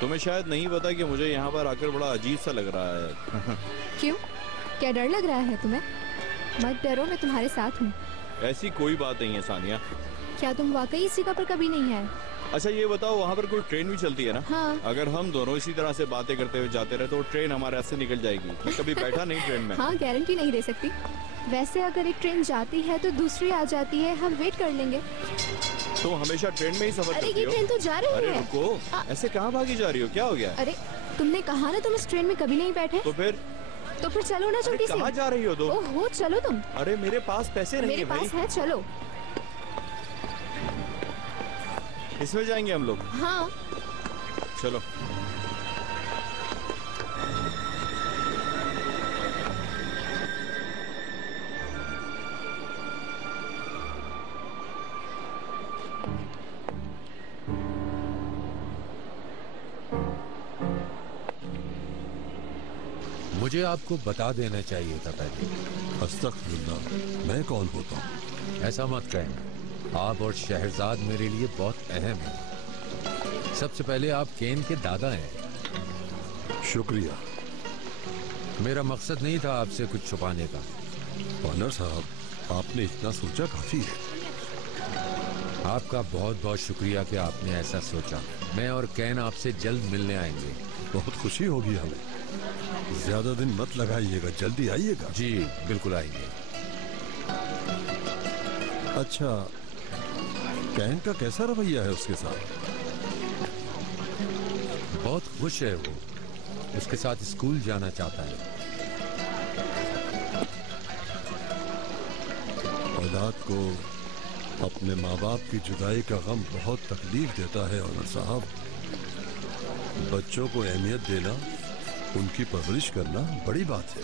तुम्हें शायद नहीं पता कि मुझे यहाँ पर आकर बड़ा अजीब सा लग रहा है। क्यों? क्या डर लग रहा है तुम्हें? मत डरो, मैं तुम्हारे साथ हूँ। ऐसी कोई बात नहीं है सानिया। क्या तुम वाकई इस जगह पर कभी नहीं आए? अच्छा ये बताओ, वहाँ पर कोई ट्रेन भी चलती है ना? हाँ। अगर हम दोनों इसी तरह से बातें करते हुए जाते रहे तो ट्रेन हमारे हाथ से निकल जाएगी। मैं कभी बैठा नहीं ट्रेन में। हाँ, गारंटी नहीं दे सकती। वैसे अगर एक ट्रेन जाती है तो दूसरी आ जाती है, हम वेट कर लेंगे। तुम हमेशा ट्रेन में ही सफर अरे करती ये हो? ट्रेन तो जा रही अरे है। रुको, ऐसे कहाँ भागी जा रही हो? क्या हो गया? अरे तुमने कहा ना तुम इस ट्रेन में कभी नहीं बैठे। तो फिर चलो ना जल्दी से। कहाँ जा रही हो तुम? ओहो, चलो तुम। अरे मेरे पास पैसे नहीं मेरे है भाई। पास है, चलो। इसमें जाएंगे हम लोग? हाँ। चलो। मुझे आपको बता देना चाहिए था पहले। अस्तगफिरुल्लाह, मैं कौन होता हूँ? ऐसा मत कहना। आप और शहरजाद मेरे लिए बहुत अहम हैं। सबसे पहले आप केन के दादा हैं। शुक्रिया। मेरा मकसद नहीं था आपसे कुछ छुपाने का। ऑनर साहब, आपने इतना सोचा काफी है। आपका बहुत बहुत शुक्रिया कि आपने ऐसा सोचा। मैं और कैन आपसे जल्द मिलने आएंगे। बहुत खुशी होगी हमें। ज्यादा दिन मत लगाइएगा, जल्दी आइएगा। जी बिल्कुल आएंगे। अच्छा, कैन का कैसा रवैया है उसके साथ? बहुत खुश है वो। उसके साथ स्कूल जाना चाहता है। औलाद को अपने माँ बाप की जुदाई का गम बहुत तकलीफ देता है ऑनर साहब। बच्चों को अहमियत देना, उनकी परवरिश करना बड़ी बात है।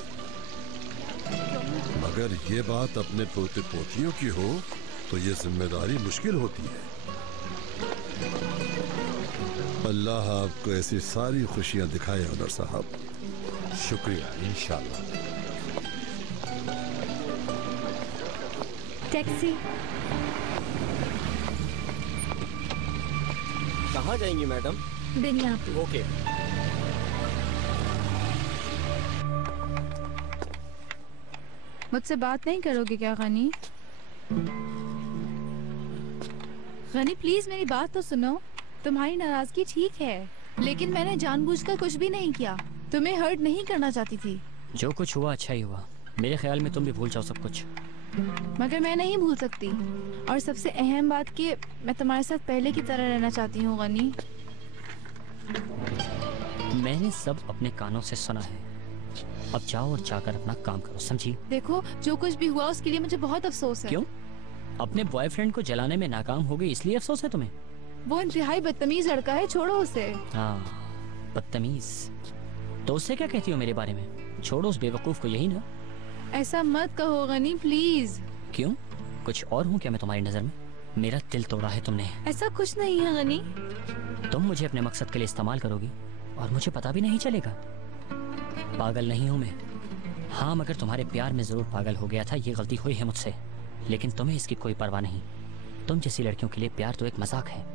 मगर ये बात अपने पोते पोतियों की हो तो ये जिम्मेदारी मुश्किल होती है। अल्लाह आपको ऐसी सारी खुशियां दिखाए ऑनर साहब। शुक्रिया, इंशाल्लाह। टैक्सी। कहाँ जाएंगी मैडम? दुनिया। ओके। मुझसे बात नहीं करोगे क्या गनी? गनी प्लीज मेरी बात तो सुनो। तुम्हारी नाराजगी ठीक है, लेकिन मैंने जानबूझकर कुछ भी नहीं किया। तुम्हें हर्ट नहीं करना चाहती थी। जो कुछ हुआ अच्छा ही हुआ। मेरे ख्याल में तुम भी भूल जाओ सब कुछ। मगर मैं नहीं भूल सकती। और सबसे अहम बात कि मैं तुम्हारे साथ पहले की तरह रहना चाहती हूँ गनी। मैंने सब अपने कानों से सुना है। अब जाओ और जाकर अपना काम करो, समझी? देखो, जो कुछ भी हुआ उसके लिए मुझे बहुत अफसोस है। क्यों? अपने बॉयफ्रेंड को जलाने में नाकाम हो गई इसलिए अफसोस है तुम्हें? वो इंतहाई बदतमीज लड़का है, छोड़ो उसे। हाँ, बदतमीज। तो उससे क्या कहती हो मेरे बारे में? छोड़ो उस बेवकूफ को, यही ना? ऐसा मत कहो गनी, प्लीज। क्यों? कुछ और हूँ क्या मैं तुम्हारी नजर में? मेरा दिल तोड़ा है तुमने। ऐसा कुछ नहीं है गनी। तुम मुझे अपने मकसद के लिए इस्तेमाल करोगी और मुझे पता भी नहीं चलेगा। पागल नहीं हूँ मैं। हाँ, मगर तुम्हारे प्यार में जरूर पागल हो गया था। ये गलती हुई है मुझसे, लेकिन तुम्हें इसकी कोई परवाह नहीं। तुम जैसी लड़कियों के लिए प्यार तो एक मजाक है।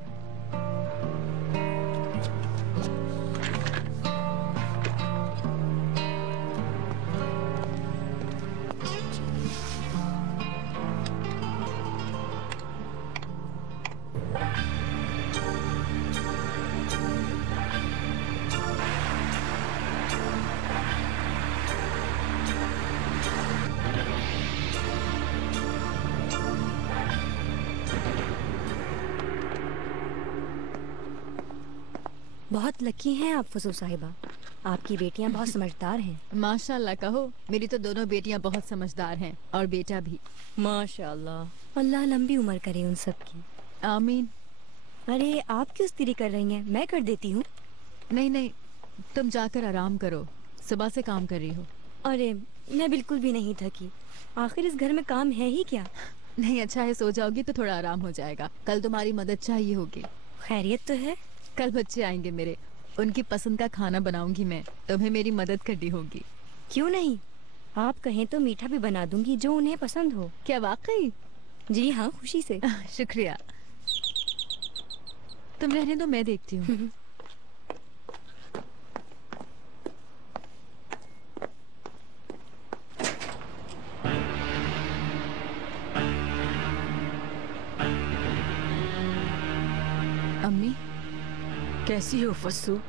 बहुत लकी हैं आप फजू साहिबा। आपकी बेटियां बहुत समझदार हैं। माशाल्लाह कहो। मेरी तो दोनों बेटियां बहुत समझदार हैं और बेटा भी। माशाल्लाह। अल्लाह लंबी उम्र करे उन सब की। आमीन। अरे आप क्यों स्त्री कर रही हैं? मैं कर देती हूँ। नहीं नहीं, तुम जाकर आराम करो। सुबह से काम कर रही हो। अरे मैं बिल्कुल भी नहीं थकी। आखिर इस घर में काम है ही क्या? नहीं, अच्छा है, सो जाओगी तो थोड़ा आराम हो जाएगा। कल तुम्हारी मदद चाहिए होगी। खैरियत तो है? कल बच्चे आएंगे मेरे, उनकी पसंद का खाना बनाऊंगी मैं। तुम्हें मेरी मदद करनी होगी। क्यों नहीं, आप कहें तो मीठा भी बना दूंगी जो उन्हें पसंद हो। क्या वाकई? जी हाँ, खुशी से। शुक्रिया। तुम रहने दो, मैं देखती हूँ। अम्मी कैसी हो फस्सू?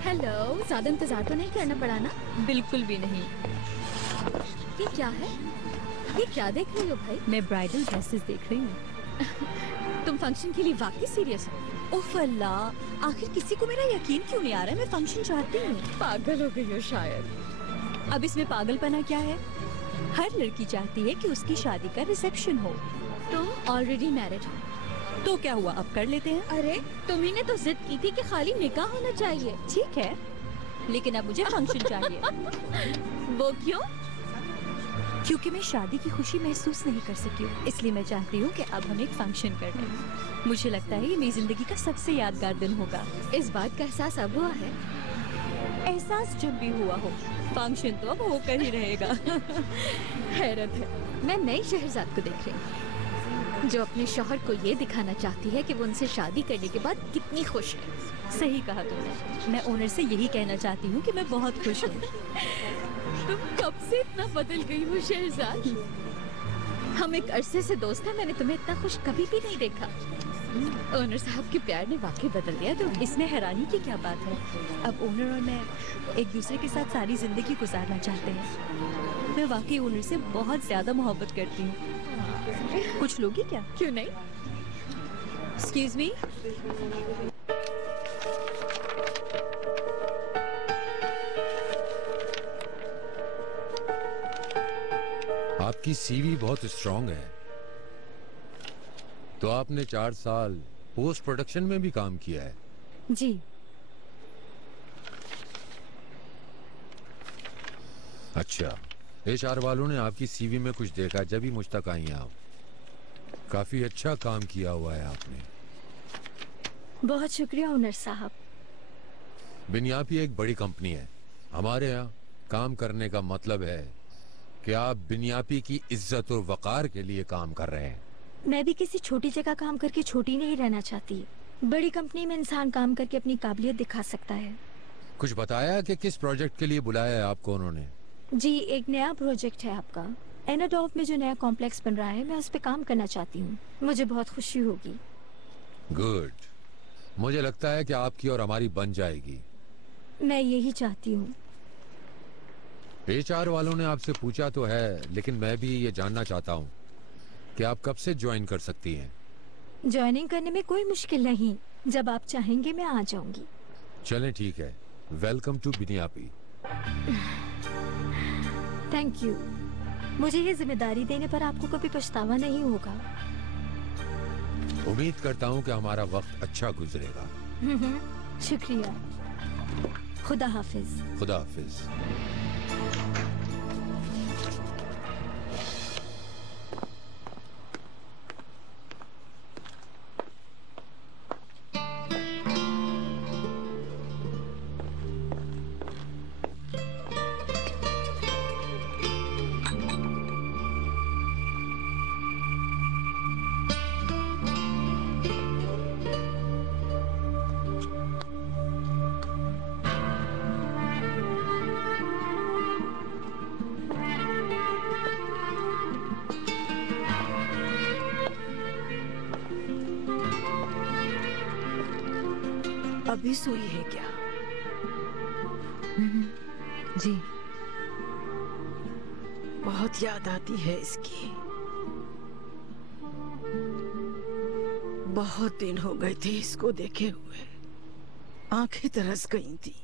हेलो, ज्यादा इंतजार तो नहीं करना पड़ा ना? बिल्कुल भी नहीं। ये क्या है? ये क्या देख रही हो भाई? मैं ब्राइडल ड्रेसेस देख रही हूँ। तुम फंक्शन के लिए वाकई सीरियस हो? उफ अल्लाह, आखिर किसी को मेरा यकीन क्यों नहीं आ रहा है? मैं फंक्शन चाहती हूँ। पागल हो गई हो शायद। अब इसमें पागलपना क्या है? हर लड़की चाहती है कि उसकी शादी का रिसेप्शन हो। तुम ऑलरेडी मैरिड हो। तो क्या हुआ, अब कर लेते हैं। अरे तुम्ही ने तो जिद की थी कि खाली निकाह होना चाहिए। ठीक है, लेकिन अब मुझे फंक्शन चाहिए। वो क्यों? क्योंकि मैं शादी की खुशी महसूस नहीं कर सकी हूँ, इसलिए मैं चाहती हूँ कि अब हम एक फंक्शन कर लें। मुझे लगता है ये मेरी जिंदगी का सबसे यादगार दिन होगा। इस बात का एहसास अब हुआ है? एहसास जब भी हुआ हो, फंक्शन तो अब होकर ही रहेगा। हैरत है, मैं नई शहरजाद को देख रही हूँ जो अपने शौहर को ये दिखाना चाहती है कि वो उनसे शादी करने के बाद कितनी खुश है। सही कहा तुमने। मैं ओनर से यही कहना चाहती हूँ कि मैं बहुत खुश हूँ। तुम कब से इतना बदल गई हो शहरजाद? हम एक अरसे से दोस्त हैं, मैंने तुम्हें इतना खुश कभी भी नहीं देखा। ओनर साहब के प्यार ने वाकई बदल दिया। तो इसमें हैरानी की क्या बात है? अब ओनर और मैं एक दूसरे के साथ सारी जिंदगी गुजारना चाहते हैं। मैं वाकई ओनर से बहुत ज्यादा मोहब्बत करती हूँ। कुछ लोगी क्या? क्यों नहीं? Excuse me. आपकी सीवी बहुत स्ट्रांग है। तो आपने 4 साल पोस्ट प्रोडक्शन में भी काम किया है? जी। अच्छा, HR वालों ने आपकी सीवी में कुछ देखा जब ही मुझ तक आई आप। काफी अच्छा काम किया हुआ है आपने। बहुत शुक्रिया ओनर साहब। बिनयापी एक बड़ी कंपनी है। हमारे यहाँ काम करने का मतलब है कि आप बिनयापी की इज्जत और वकार के लिए काम कर रहे हैं। मैं भी किसी छोटी जगह काम करके छोटी नहीं रहना चाहती। बड़ी कंपनी में इंसान काम करके अपनी काबिलियत दिखा सकता है। कुछ बताया कि किस प्रोजेक्ट के लिए बुलाया है आपको उन्होंने? जी, एक नया प्रोजेक्ट है आपका। एनाडोफ में जो नया कॉम्प्लेक्स बन रहा है, मैं उस पे काम करना चाहती हूँ। मुझे बहुत खुशी होगी। गुड। मुझे लगता है कि आपकी और हमारी बन जाएगी। मैं यही चाहती हूँ। HR वालों ने आपसे पूछा तो है, लेकिन मैं भी ये जानना चाहता हूँ कि आप कब से ज्वाइन कर सकती हैं? ज्वाइनिंग करने में कोई मुश्किल नहीं। जब आप चाहेंगे मैं आ जाऊंगी। चलें, ठीक है। वेलकम टू बिनयापी। Thank you. मुझे ये जिम्मेदारी देने पर आपको कभी पछतावा नहीं होगा। उम्मीद करता हूँ कि हमारा वक्त अच्छा गुजरेगा। शुक्रिया। खुदा हाफिज। खुदा हाफिज। अभी सोई है क्या? जी। बहुत याद आती है इसकी। बहुत दिन हो गए थे इसको देखे हुए। आंखें तरस गई थी।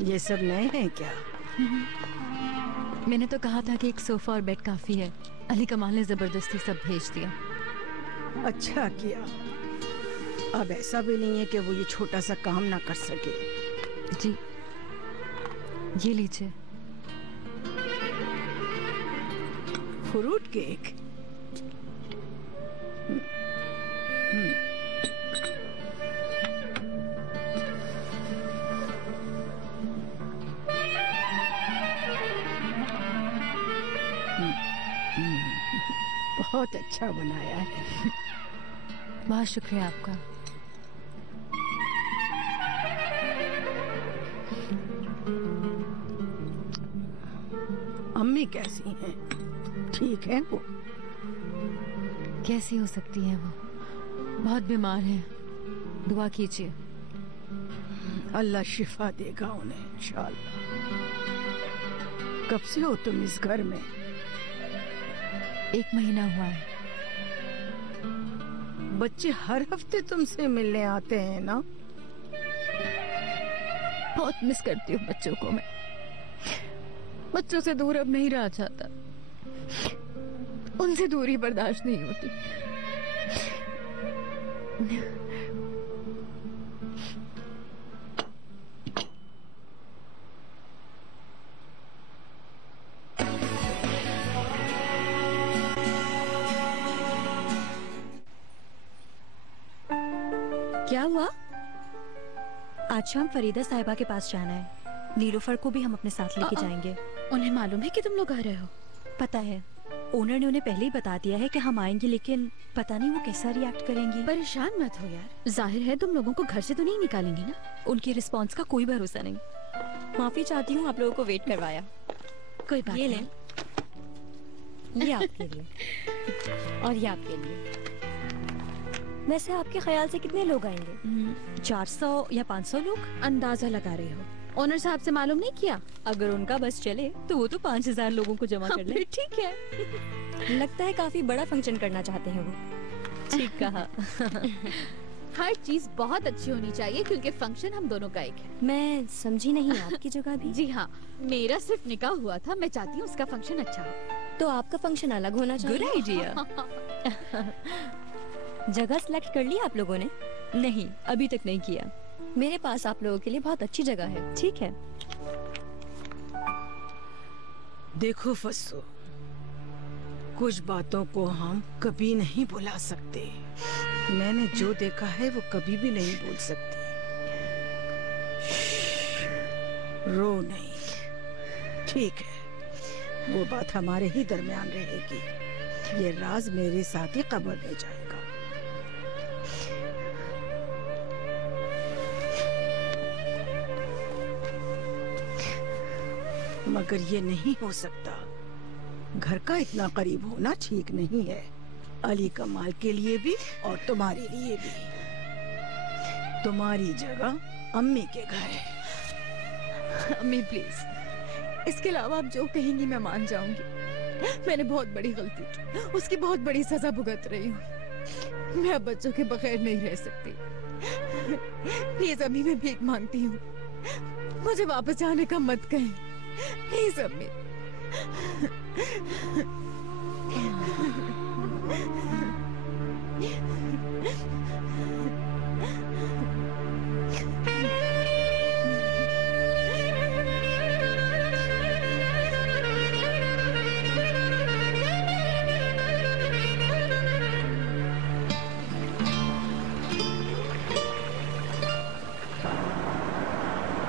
ये सब नए हैं क्या? मैंने तो कहा था कि एक सोफा और बेड काफी है। अली कमाल ने जबरदस्ती सब भेज दिया। अच्छा किया। अब ऐसा भी नहीं है कि वो ये छोटा सा काम ना कर सके। जी, ये लीजिए। Fruit cake. बहुत अच्छा बनाया है। बहुत शुक्रिया आपका। अम्मी कैसी हैं? ठीक है वो? कैसी हो सकती हैं वो? बहुत बीमार हैं। दुआ कीजिए। अल्लाह शिफा देगा उन्हें इंशाअल्लाह। कब से हो तुम इस घर में? 1 महीना हुआ है। बच्चे हर हफ्ते तुमसे मिलने आते हैं ना? बहुत मिस करती हूँ बच्चों को मैं। बच्चों से दूर अब नहीं रहा जाता। उनसे दूरी बर्दाश्त नहीं होती। क्या हुआ? आज शाम फरीदा साहिबा के पास जाना है। नीलोफर को भी हम अपने साथ लेके जाएंगे। उन्हें मालूम है कि तुम लोग आ रहे हो? पता है, ओनर ने उन्हें पहले ही बता दिया है कि हम आएंगे, लेकिन पता नहीं वो कैसा रिएक्ट करेंगी। परेशान मत हो यार, जाहिर है तुम लोगों को घर से तो नहीं निकालेंगे ना। उनके रिस्पांस का कोई भरोसा नहीं। माफी चाहती हूँ आप लोगों को वेट करवाया। कोई बात ये नहीं। लें, ये आपके लिए और ये आपके लिए। वैसे आपके ख्याल से कितने लोग आएंगे? 400 या 500 लोग? अंदाजा लगा रहे हो? ओनर साहब से मालूम नहीं किया? अगर उनका बस चले तो वो तो 5000 लोगों को जमा कर ले। ठीक है। लगता है काफी बड़ा फंक्शन करना चाहते हैं वो। ठीक कहा। हर चीज बहुत अच्छी होनी चाहिए क्योंकि फंक्शन हम दोनों का एक है। मैं समझी नहीं, आपकी जगह भी? जी हाँ, मेरा सिर्फ निकाह हुआ था। मैं चाहती हूँ उसका फंक्शन अच्छा हो। तो आपका फंक्शन अलग होना चाहिए। Good idea. जगह सिलेक्ट कर ली आप लोगों ने? नहीं, अभी तक नहीं किया। मेरे पास आप लोगों के लिए बहुत अच्छी जगह है। ठीक है। देखो फस्सो, कुछ बातों को हम कभी नहीं भुला सकते। मैंने जो देखा है वो कभी भी नहीं भूल सकती। रो नहीं, ठीक है? वो बात हमारे ही दरमियान रहेगी। ये राज मेरे साथ ही कब्र में जाएगा। मगर ये नहीं हो सकता। घर का इतना करीब होना ठीक नहीं है, अली कमाल के लिए भी और तुम्हारे लिए भी। तुम्हारी जगह अम्मी के घर है। अम्मी प्लीज, इसके अलावा आप जो कहेंगी मैं मान जाऊंगी। मैंने बहुत बड़ी गलती की, उसकी बहुत बड़ी सजा भुगत रही हूँ। मैं अब बच्चों के बगैर नहीं रह सकती। प्लीज अम्मी, मैं भीख मांगती हूँ, मुझे वापस जाने का मत कहें। प्लीज अम्मी।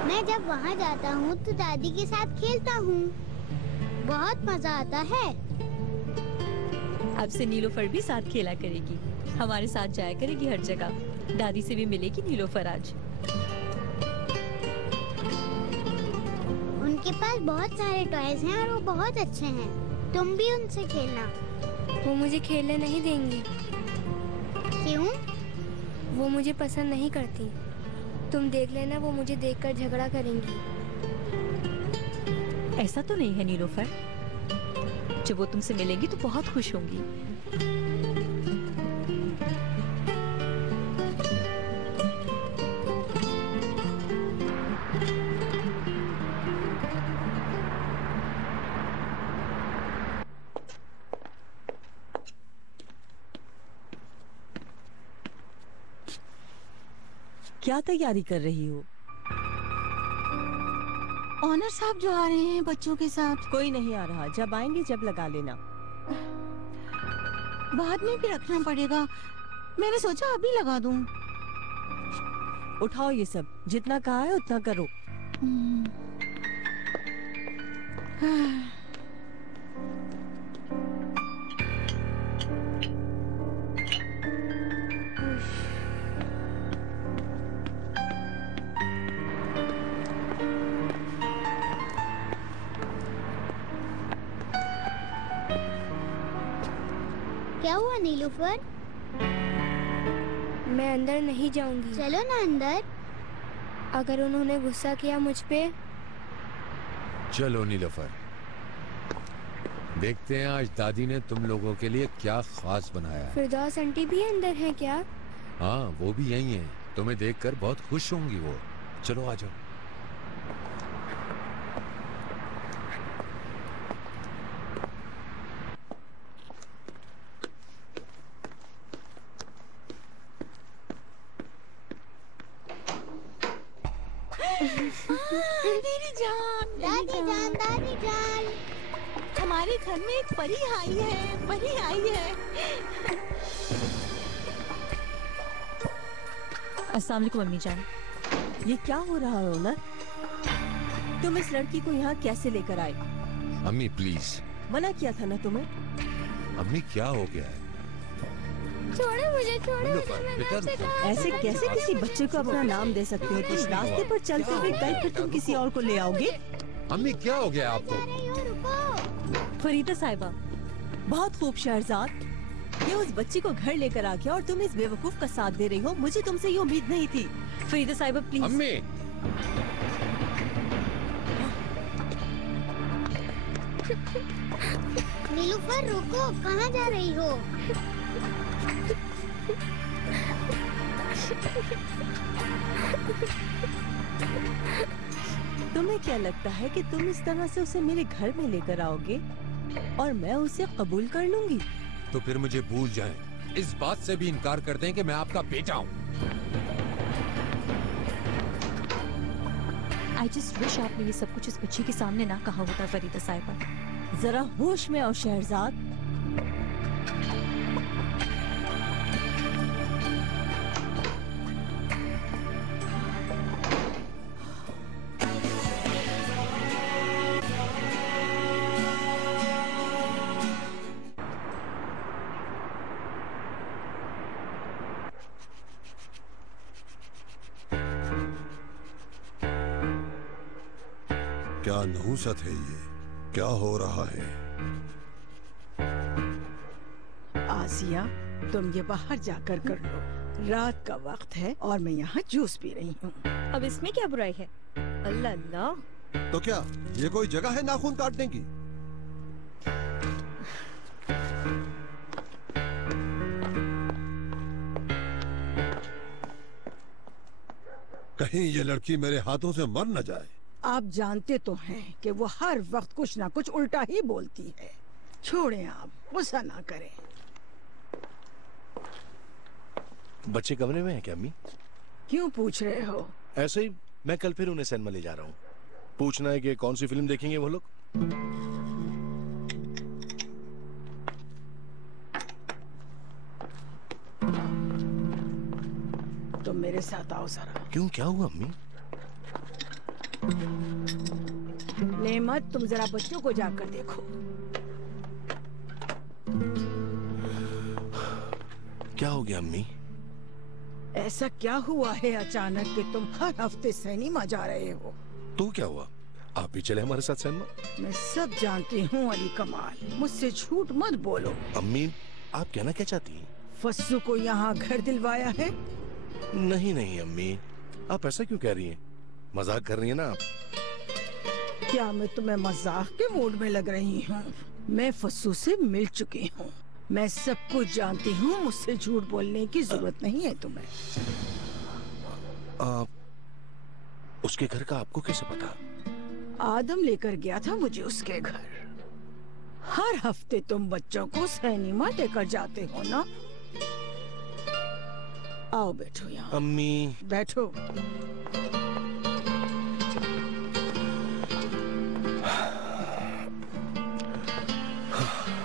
मैं जब वहाँ जाता हूँ तो दादी के साथ खेलता हूँ, बहुत मजा आता है। अब से नीलोफर भी साथ खेला करेगी, हमारे साथ जाया करेगी हर जगह। दादी से भी मिलेगी नीलोफर आज। उनके पास बहुत सारे टॉयज हैं और वो बहुत अच्छे हैं। तुम भी उनसे खेलना। वो मुझे खेलने नहीं देंगी। क्यों? वो मुझे पसंद नहीं करती। तुम देख लेना, वो मुझे देखकर झगड़ा करेंगी। ऐसा तो नहीं है नीलोफर, जब वो तुमसे मिलेंगी तो बहुत खुश होंगी। क्या तैयारी कर रही हो? ऑनर साहब जो आ रहे हैं बच्चों के साथ। कोई नहीं आ रहा, जब आएंगे जब लगा लेना। बाद में भी रखना पड़ेगा, मैंने सोचा अभी लगा दूं। उठाओ ये सब, जितना कहा है उतना करो। क्या हुआ नीलूफर? मैं अंदर नहीं जाऊंगी। चलो ना अंदर। अगर उन्होंने गुस्सा किया मुझ पे। चलो नीलूफर, देखते हैं आज दादी ने तुम लोगों के लिए क्या खास बनाया है। फिरदौस आंटी भी अंदर हैं क्या? हाँ, वो भी यही है। तुम्हें देखकर बहुत खुश होंगी वो। चलो आ जाओ। मेरी जान, दादी जान, दादी जान, हमारे घर में एक परी आई है, परी आई है। अस्सलाम वालेकुम अम्मी जान। ये क्या हो रहा है ओनर? तुम इस लड़की को यहाँ कैसे लेकर आए? अम्मी प्लीज। मना किया था ना तुम्हें। अम्मी क्या हो गया है? छोड़ो मुझे, छोड़ो मुझे। ऐसे कैसे किसी बच्चे को अपना नाम दे सकते हो? तुम रास्ते पर चलते हुए कल फिर तुम किसी और को ले आओगे? अम्मी क्या हो गया आपको? फरीदा साहिबा। बहुत खूब शहरजाद, ये उस बच्ची को घर लेकर आ गया और तुम इस बेवकूफ का साथ दे रही हो। मुझे तुमसे ये उम्मीद नहीं थी। फरीदा साहिबा प्लीज। अम्मी नीलूफर रुको, कहाँ जा रही हो? तुम्हें क्या लगता है कि तुम इस तरह से उसे मेरे घर में लेकर आओगे और मैं उसे कबूल कर लूंगी? तो फिर मुझे भूल जाएं। इस बात से भी इनकार कर दें कि मैं आपका बेटा हूँ। आई जस्ट विश आपने ये सब कुछ इस बच्ची के सामने ना कहा होता फरीदा साहिबा। जरा होश में आओ शहरजाद। क्या नहुसत है ये? क्या हो रहा है? आसिया, तुम ये बाहर जाकर कर लो। रात का वक्त है और मैं यहाँ जूस पी रही हूँ। अब इसमें क्या बुराई है? अल्लाह अल्लाह। तो क्या ये कोई जगह है नाखून काटने की? कहीं ये लड़की मेरे हाथों से मर न जाए। आप जानते तो हैं कि वो हर वक्त कुछ ना कुछ उल्टा ही बोलती है। छोड़ें, आप गुस्सा ना करें। बच्चे कमरे में हैं क्या अम्मी? क्यों पूछ रहे हो? ऐसे ही, मैं कल फिर उन्हें सिनेमा ले जा रहा हूँ। पूछना है कि कौन सी फिल्म देखेंगे वो लोग। तुम मेरे साथ आओ जरा। क्यों, क्या हुआ अम्मी? नेमत, तुम जरा बच्चों को जाकर देखो। क्या हो गया अम्मी? ऐसा क्या हुआ है अचानक कि तुम हर हफ्ते सिनेमा जा रहे हो? तो क्या हुआ, आप भी चले हमारे साथ सिनेमा? मैं सब जानती हूँ अली कमाल, मुझसे झूठ मत बोलो। अम्मी, आप कहना क्या चाहती हैं? फस्सू को यहाँ घर दिलवाया है? नहीं नहीं अम्मी, आप ऐसा क्यों कह रही हैं? मजाक कर रही हैं ना आप? क्या मैं तुम्हें मजाक के मूड में लग रही हूँ? मैं फस्सू से मिल चुकी हूँ, मैं सब कुछ जानती हूँ। मुझसे झूठ बोलने की जरूरत नहीं है तुम्हें। उसके घर का आपको कैसे पता? आदम लेकर गया था मुझे उसके घर। हर हफ्ते तुम बच्चों को सिनेमा लेकर जाते हो ना? आओ बैठो यहाँ। अम्मी बैठो।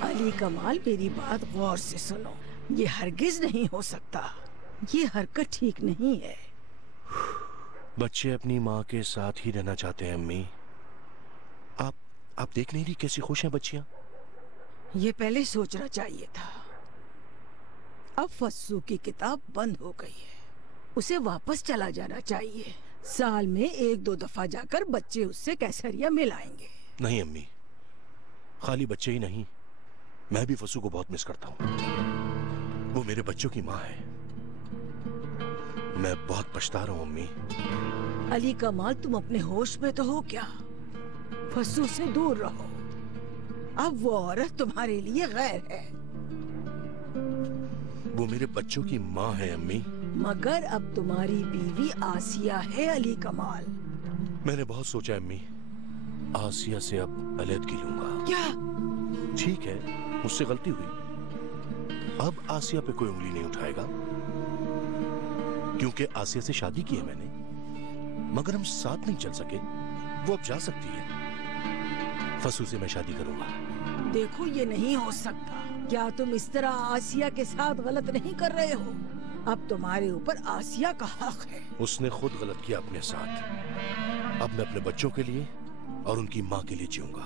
अली कमाल, मेरी बात गौर से सुनो। ये हरगिज नहीं हो सकता। ये हरकत ठीक नहीं है। बच्चे अपनी माँ के साथ ही रहना चाहते हैं अम्मी। आप देख नहीं रही कैसी खुश हैं बच्चियाँ? ये पहले सोचना चाहिए था। अब फस्सू की किताब बंद हो गई है, उसे वापस चला जाना चाहिए। साल में 1-2 दफा जाकर बच्चे उससे कैसरिया मिलाएंगे। नहीं अम्मी, खाली बच्चे ही नहीं, मैं भी फस्सू को बहुत मिस करता हूँ। वो मेरे बच्चों की माँ है। मैं बहुत पछता रहा हूँ अम्मी। अली कमाल, तुम अपने होश में तो हो क्या? फस्सू से दूर रहो। अब वो औरत तुम्हारे लिए गैर है। वो मेरे बच्चों की माँ है अम्मी। मगर अब तुम्हारी बीवी आसिया है अली कमाल। मैंने बहुत सोचा अम्मी, आसिया से अब अलग लूंगा। क्या? ठीक है, मुझसे गलती हुई। अब आसिया पे कोई उंगली नहीं उठाएगा, क्योंकि आसिया से शादी की है मैंने। मगर हम साथ नहीं चल सके। वो अब जा सकती है। फस्सू से मैं शादी करूंगा। देखो, ये नहीं हो सकता। क्या तुम इस तरह आसिया के साथ गलत नहीं कर रहे हो? अब तुम्हारे ऊपर आसिया का हक है। उसने खुद गलत किया अपने साथ। अब मैं अपने बच्चों के लिए और उनकी माँ के लिए जीऊंगा।